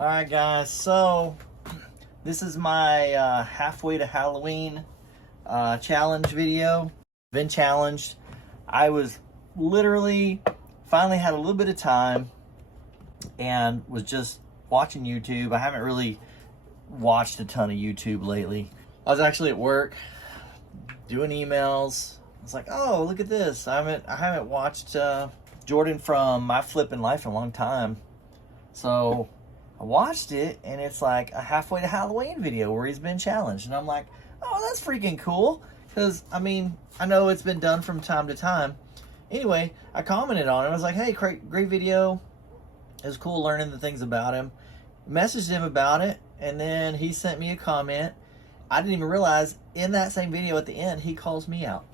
All right, guys. So this is my halfway to Halloween challenge video. Been challenged. I was literally finally had a little bit of time and was just watching YouTube. I haven't really watched a ton of YouTube lately. I was actually at work doing emails. I was like, oh, look at this. I haven't watched Jordan from My Flippin' Life in a long time. So I watched it, and it's like a halfway to Halloween video where he's been challenged. And I'm like, oh, that's freaking cool. Because, I mean, I know it's been done from time to time. Anyway, I commented on it. I was like, hey, great video. It was cool learning the things about him. Messaged him about it, and then he sent me a comment. I didn't even realize in that same video at the end, he calls me out.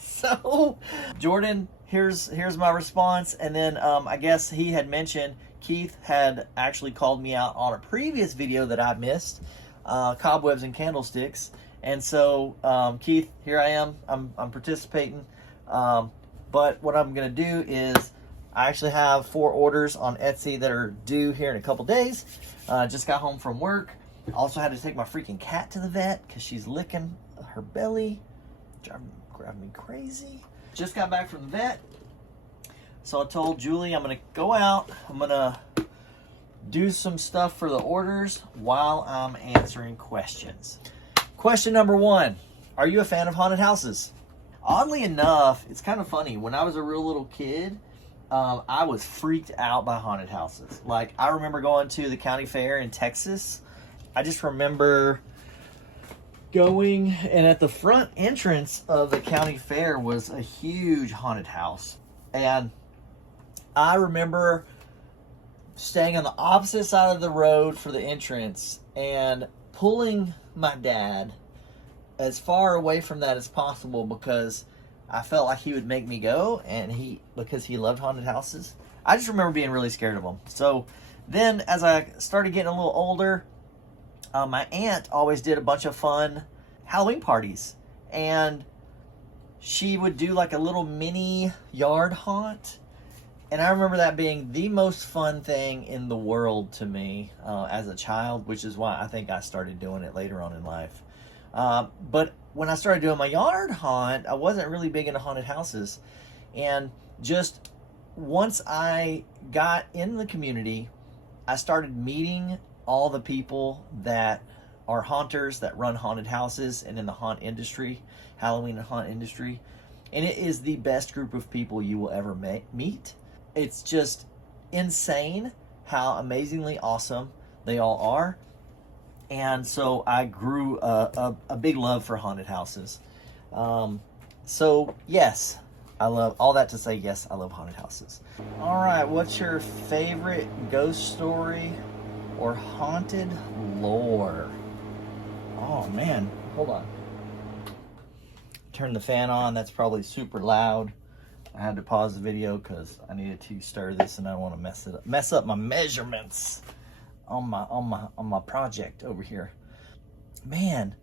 So, Jordan, here's my response. And then I guess he had mentioned Keith had actually called me out on a previous video that I missed, Cobwebs and Candlesticks. And so, Keith, here I am. I'm participating. But what I'm going to do is I actually have 4 orders on Etsy that are due here in a couple days. Just got home from work. Also had to take my freaking cat to the vet because she's licking her belly. Driving me crazy. Just got back from the vet. So I told Julie I'm going to go out. I'm going to do some stuff for the orders while I'm answering questions. Question number 1. Are you a fan of haunted houses? Oddly enough, it's kind of funny. When I was a real little kid, I was freaked out by haunted houses. Like, I remember going to the county fair in Texas. I just remember going, and at the front entrance of the county fair was a huge haunted house. And I remember staying on the opposite side of the road for the entrance and pulling my dad as far away from that as possible because I felt like he would make me go, and because he loved haunted houses. I just remember being really scared of them. So then as I started getting a little older, my aunt always did a bunch of fun Halloween parties, and she would do like a little mini yard haunt. And I remember that being the most fun thing in the world to me as a child, which is why I think I started doing it later on in life. But when I started doing my yard haunt, I wasn't really big into haunted houses. And just once I got in the community, I started meeting all the people that are haunters, that run haunted houses and in the haunt industry, Halloween and haunt industry. And it is the best group of people you will ever meet. It's just insane how amazingly awesome they all are. And so I grew a big love for haunted houses. So yes, I love all that to say, yes, I love haunted houses. All right, what's your favorite ghost story or haunted lore? Oh man, hold on. Turn the fan on. That's probably super loud. I had to pause the video because I needed to stir this, and I don't want to mess up my measurements on my project over here. Man,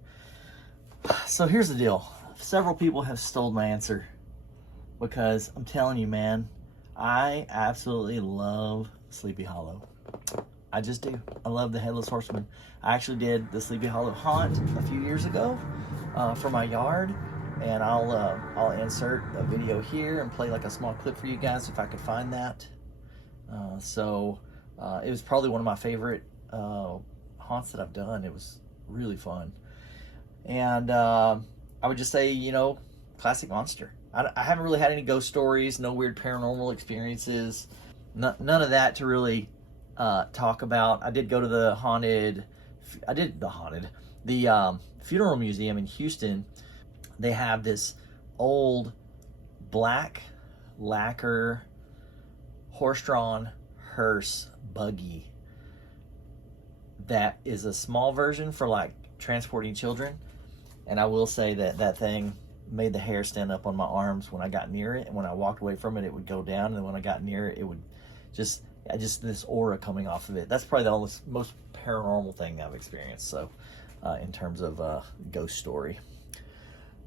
so here's the deal. Several people have stole my answer because I'm telling you, man, I absolutely love Sleepy Hollow. I just do. I love the Headless Horseman. I actually did the Sleepy Hollow haunt a few years ago for my yard, and I'll insert a video here and play like a small clip for you guys if I could find that. It was probably one of my favorite haunts that I've done. It was really fun. And I would just say, classic monster. I haven't really had any ghost stories, no weird paranormal experiences, none of that to really talk about. I did go to the funeral museum in Houston. They have this old black lacquer horse-drawn hearse buggy that is a small version for like transporting children. And I will say that thing made the hair stand up on my arms when I got near it, and when I walked away from it, it would go down, and when I got near it, it would just this aura coming off of it. That's probably the most paranormal thing I've experienced. So in terms of ghost story.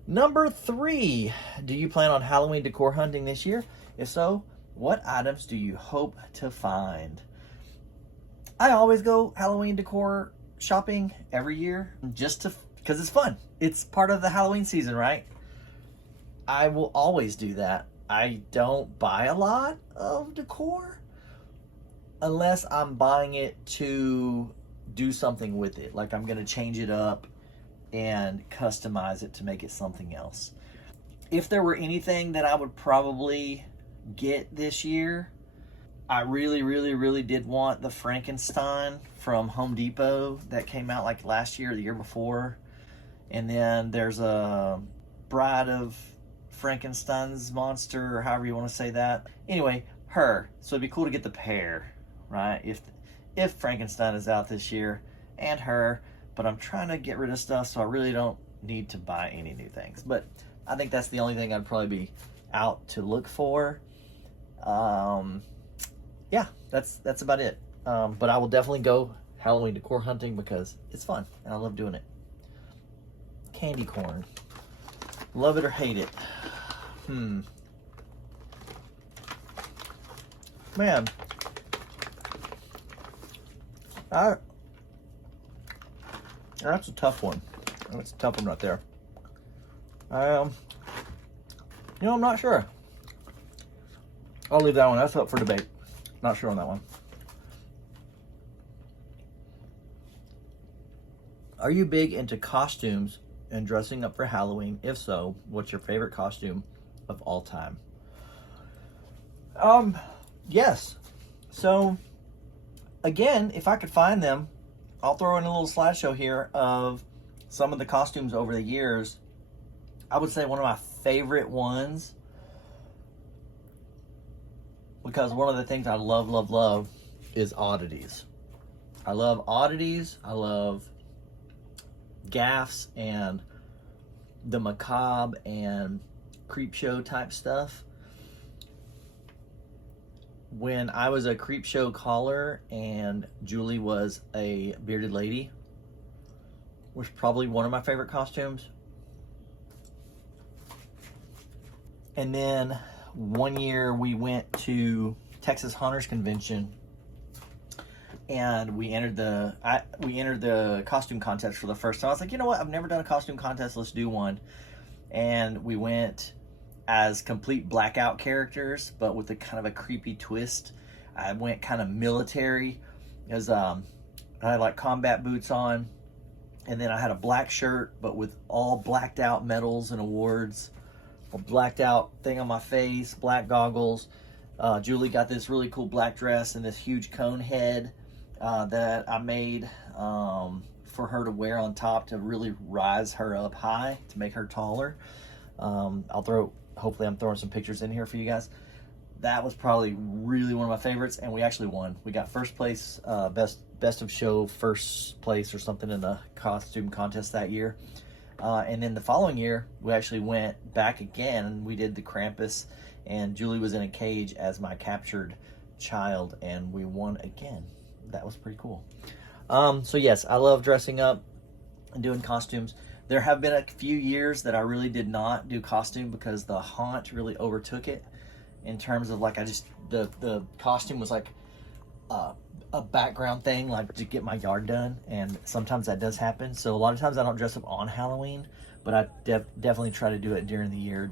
Number 3, do you plan on Halloween decor hunting this year? If so, what items do you hope to find? I always go Halloween decor shopping every year because it's fun. It's part of the Halloween season, right? I will always do that. I don't buy a lot of decor unless I'm buying it to do something with it. Like I'm going to change it up and customize it to make it something else. If there were anything that I would probably get this year, I really did want the Frankenstein from Home Depot that came out like last year or the year before. And then there's a Bride of Frankenstein's monster, or however you want to say that. Anyway, her. So it'd be cool to get the pair, right? If Frankenstein is out this year, and her. But I'm trying to get rid of stuff, so I really don't need to buy any new things. But I think that's the only thing I'd probably be out to look for. Yeah, that's about it. But I will definitely go Halloween decor hunting because it's fun and I love doing it. Candy corn. Love it or hate it? Man. That's a tough one. That's a tough one right there. I'm not sure. I'll leave that one. That's up for debate. Not sure on that one. Are you big into costumes and dressing up for Halloween? If so, what's your favorite costume of all time? Yes. So, again, if I could find them, I'll throw in a little slideshow here of some of the costumes over the years. I would say one of my favorite ones, because one of the things I love is oddities. I love oddities. I love gaffs and the macabre and creep show type stuff. When I was a creep show caller and Julie was a bearded lady, was probably one of my favorite costumes. And then one year we went to Texas Hunters Convention and we entered the costume contest for the first time. I was like, you know what? I've never done a costume contest. Let's do one. And we went as complete blackout characters, but with a kind of a creepy twist. I went kind of military, as I had like combat boots on, and then I had a black shirt, but with all blacked out medals and awards, a blacked out thing on my face, black goggles. Julie got this really cool black dress and this huge cone head that I made for her to wear on top to really rise her up high, to make her taller. Hopefully I'm throwing some pictures in here for you guys. That was probably really one of my favorites, and we actually won. We got first place, best of show first place or something in the costume contest that year. And then the following year, we actually went back again, and we did the Krampus, and Julie was in a cage as my captured child, and we won again. That was pretty cool. So yes, I love dressing up and doing costumes. There have been a few years that I really did not do costume because the haunt really overtook it in terms of like the costume was like a background thing, like to get my yard done, and sometimes that does happen. So a lot of times I don't dress up on Halloween, but I definitely try to do it during the year,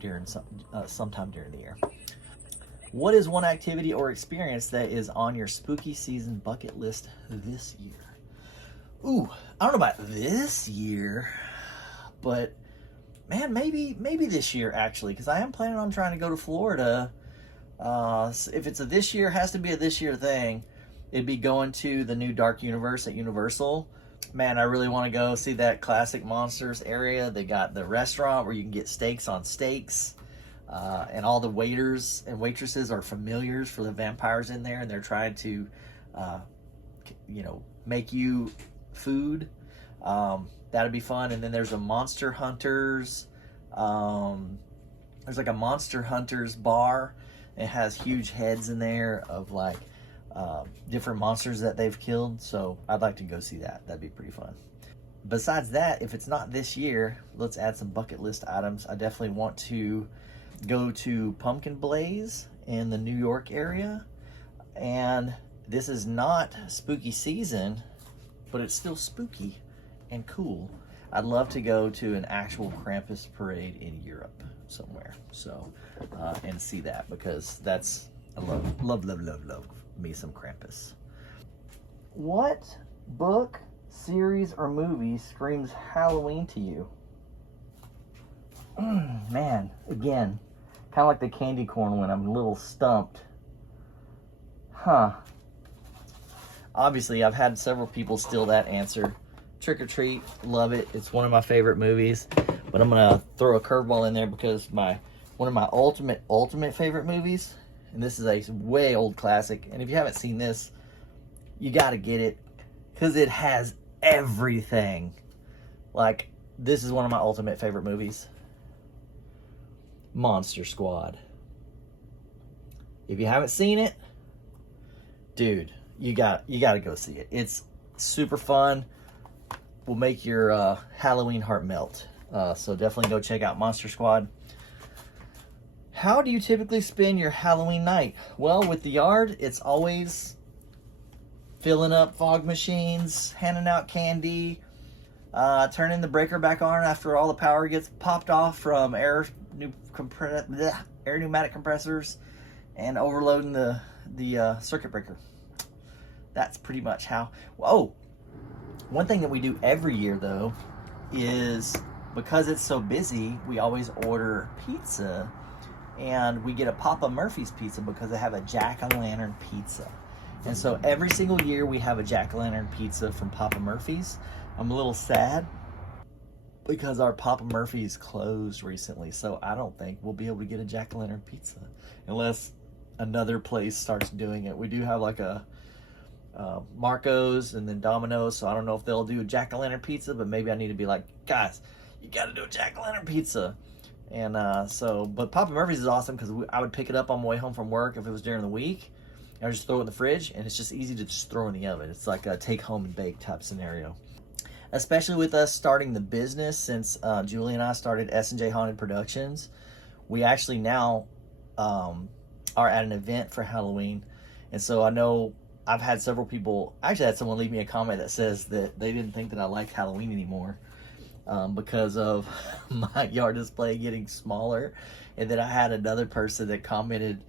sometime during the year. What is one activity or experience that is on your spooky season bucket list this year? Ooh, I don't know about this year, but man, maybe this year actually, because I am planning on trying to go to Florida. If it's a this year, has to be a this year thing. It'd be going to the new Dark Universe at Universal. Man, I really want to go see that classic monsters area. They got the restaurant where you can get steaks on steaks. And all the waiters and waitresses are familiars for the vampires in there, and they're trying to, make you food. That'd be fun. And then there's a Monster Hunters. There's like a Monster Hunters bar. It has huge heads in there of like different monsters that they've killed. So I'd like to go see that. That'd be pretty fun. Besides that, if it's not this year, let's add some bucket list items. I definitely want to go to Pumpkin Blaze in the New York area, and this is not spooky season, but it's still spooky and cool. I'd love to go to an actual Krampus parade in Europe somewhere, so and see that, because I love me some Krampus. What book, series, or movie screams Halloween to you? Man, again, kind of like the candy corn one, I'm a little stumped. Obviously, I've had several people steal that answer. Trick or Treat, love it. It's one of my favorite movies. But I'm gonna throw a curveball in there because one of my ultimate favorite movies, and this is a way old classic. And if you haven't seen this, you gotta get it because it has everything. Like, this is one of my ultimate favorite movies. Monster Squad. If you haven't seen it, dude, you gotta go see it. It's super fun. Will make your Halloween heart melt. So definitely go check out Monster Squad. How do you typically spend your Halloween night? Well, with the yard, it's always filling up fog machines, handing out candy, turning the breaker back on after all the power gets popped off from air pneumatic compressors, and overloading the circuit breaker. That's pretty much how. Whoa! One thing that we do every year, though, is because it's so busy, we always order pizza, and we get a Papa Murphy's pizza because they have a jack-o'-lantern pizza. And so every single year we have a jack-o'-lantern pizza from Papa Murphy's. I'm a little sad because our Papa Murphy's closed recently, so I don't think we'll be able to get a jack-o'-lantern pizza unless another place starts doing it. We do have like a Marco's and then Domino's, so I don't know if they'll do a jack-o'-lantern pizza, but maybe I need to be like, guys, you gotta do a jack-o'-lantern pizza. And but Papa Murphy's is awesome because I would pick it up on my way home from work if it was during the week. I would just throw it in the fridge, and it's just easy to just throw in the oven. It's like a take home and bake type scenario. Especially with us starting the business, since Julie and I started S&J Haunted Productions, we actually now are at an event for Halloween. And so I know I've had several people, actually I had someone leave me a comment that says that they didn't think that I liked Halloween anymore because of my yard display getting smaller. And then I had another person that commented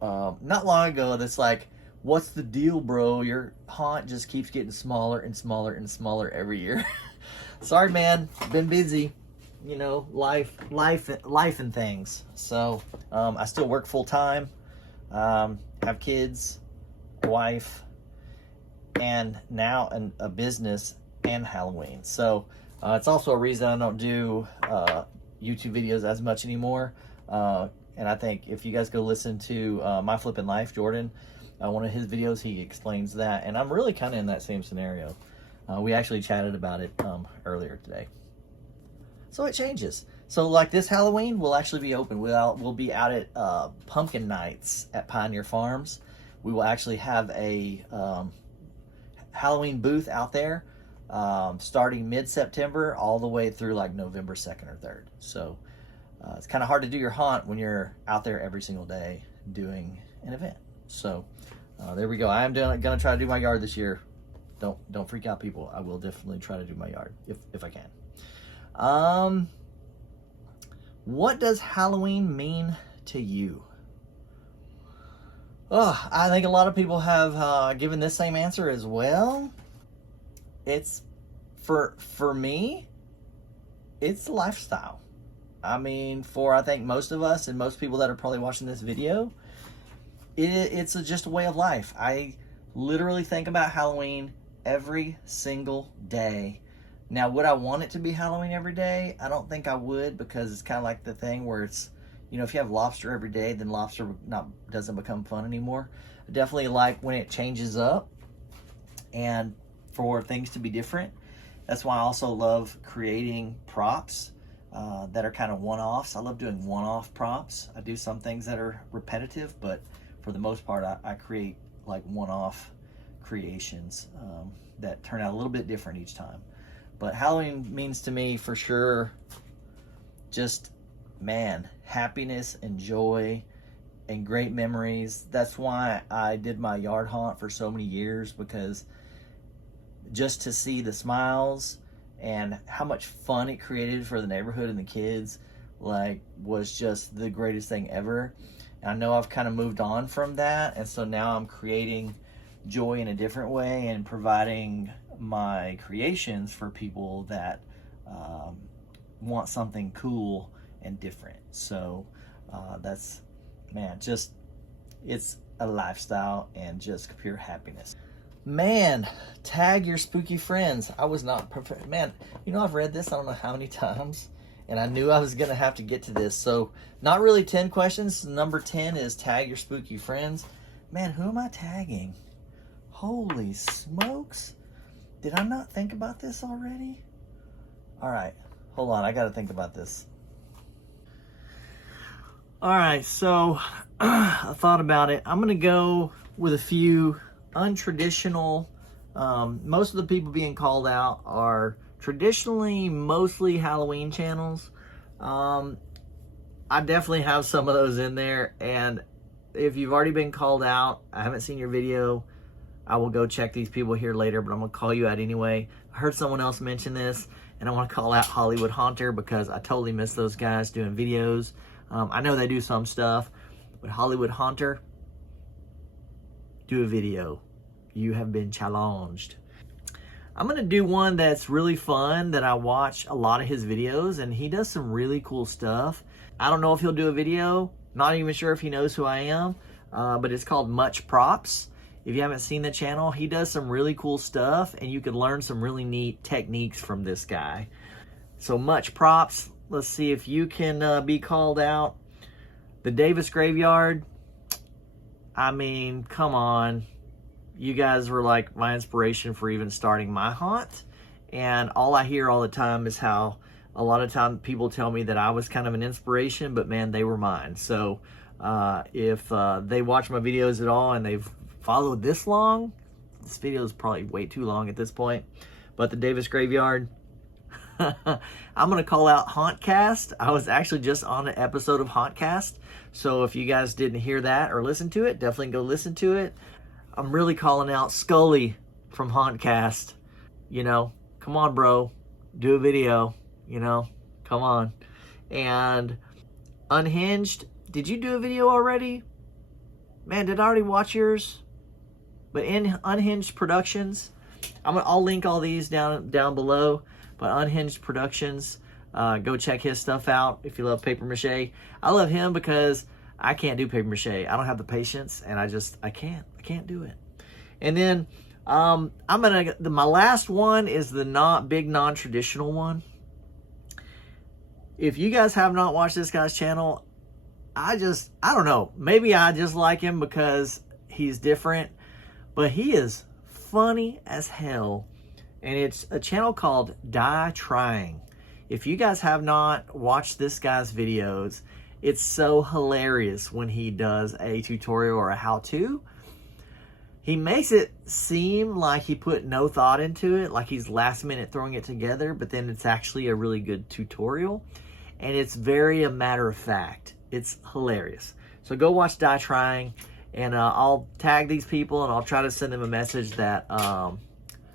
not long ago that's like, what's the deal, bro? Your haunt just keeps getting smaller and smaller and smaller every year. Sorry, man. Been busy. You know, life and things. So I still work full time, have kids, a wife, and now a business and Halloween. So it's also a reason I don't do YouTube videos as much anymore. And I think if you guys go listen to My Flippin' Life, Jordan, one of his videos, he explains that. And I'm really kind of in that same scenario. We actually chatted about it earlier today. So it changes. So like this Halloween, we'll actually be open. We'll be out at Pumpkin Nights at Pioneer Farms. We will actually have a Halloween booth out there starting mid-September all the way through like November 2nd or 3rd. So it's kind of hard to do your haunt when you're out there every single day doing an event. So there we go. I am going to try to do my yard this year. Don't freak out, people. I will definitely try to do my yard if I can. What does Halloween mean to you? Oh, I think a lot of people have given this same answer as well. It's for me, it's lifestyle. I mean, for I think most of us and most people that are probably watching this video, it's just a way of life. I literally think about Halloween every single day. Now, would I want it to be Halloween every day? I don't think I would, because it's kind of like the thing where it's, you know, if you have lobster every day, then lobster doesn't become fun anymore. I definitely like when it changes up and for things to be different. That's why I also love creating props that are kind of one-offs. I love doing one-off props. I do some things that are repetitive, but for the most part, I create like one-off creations that turn out a little bit different each time. But Halloween means to me for sure just, man, happiness and joy and great memories. That's why I did my yard haunt for so many years, because just to see the smiles and how much fun it created for the neighborhood and the kids, like, was just the greatest thing ever. And I know I've kind of moved on from that, and so now I'm creating joy in a different way and providing my creations for people that want something cool and different. So that's, man, just, it's a lifestyle and just pure happiness. Man, tag your spooky friends. I was not perfect. Man, you know, I've read this I don't know how many times, and I knew I was going to have to get to this. So not really 10 questions. Number 10 is tag your spooky friends. Man, who am I tagging? Holy smokes. Did I not think about this already? All right, hold on. I got to think about this. All right, so I thought about it. I'm going to go with a few untraditional. Most of the people being called out are traditionally mostly Halloween channels. I definitely have some of those in there, and if you've already been called out, I haven't seen your video, I will go check these people here later, but I'm gonna call you out anyway. I heard someone else mention this, and I want to call out Hollywood Haunter, because I totally miss those guys doing videos. I know they do some stuff, but Hollywood Haunter, do a video. You have been challenged. I'm gonna do one that's really fun, that I watch a lot of his videos, and he does some really cool stuff. I don't know if he'll do a video, not even sure if he knows who I am, but it's called Much Props. If you haven't seen the channel, he does some really cool stuff, and you can learn some really neat techniques from this guy. So Much Props, let's see if you can be called out. The Davis Graveyard, I mean, come on. You guys were like my inspiration for even starting my haunt. And all I hear all the time is how a lot of time people tell me that I was kind of an inspiration, but man, they were mine. So if they watch my videos at all and they've followed this long, this video is probably way too long at this point, but the Davis Graveyard, I'm going to call out Hauntcast. I was actually just on an episode of Hauntcast. So if you guys didn't hear that or listen to it, definitely go listen to it. I'm really calling out Scully from Hauntcast. You know, come on, bro. Do a video. You know, come on. And Unhinged, did you do a video already? Man, did I already watch yours? But in Unhinged Productions, I'll link all these down below. But Unhinged Productions, go check his stuff out if you love paper mache. I love him because I can't do paper mache. I don't have the patience, and I can't do it. And then my last one is the non-traditional one. If you guys have not watched this guy's channel, I don't know. Maybe I just like him because he's different, but he is funny as hell. And it's a channel called Die Trying. If you guys have not watched this guy's videos, it's so hilarious when he does a tutorial or a how-to. He makes it seem like he put no thought into it, like he's last minute throwing it together, but then it's actually a really good tutorial. And it's very a matter of fact. It's hilarious. So go watch Die Trying, and I'll tag these people, and I'll try to send them a message that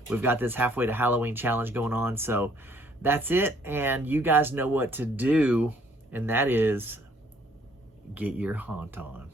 we've got this halfway to Halloween challenge going on. So that's it, and you guys know what to do, and that is get your haunt on.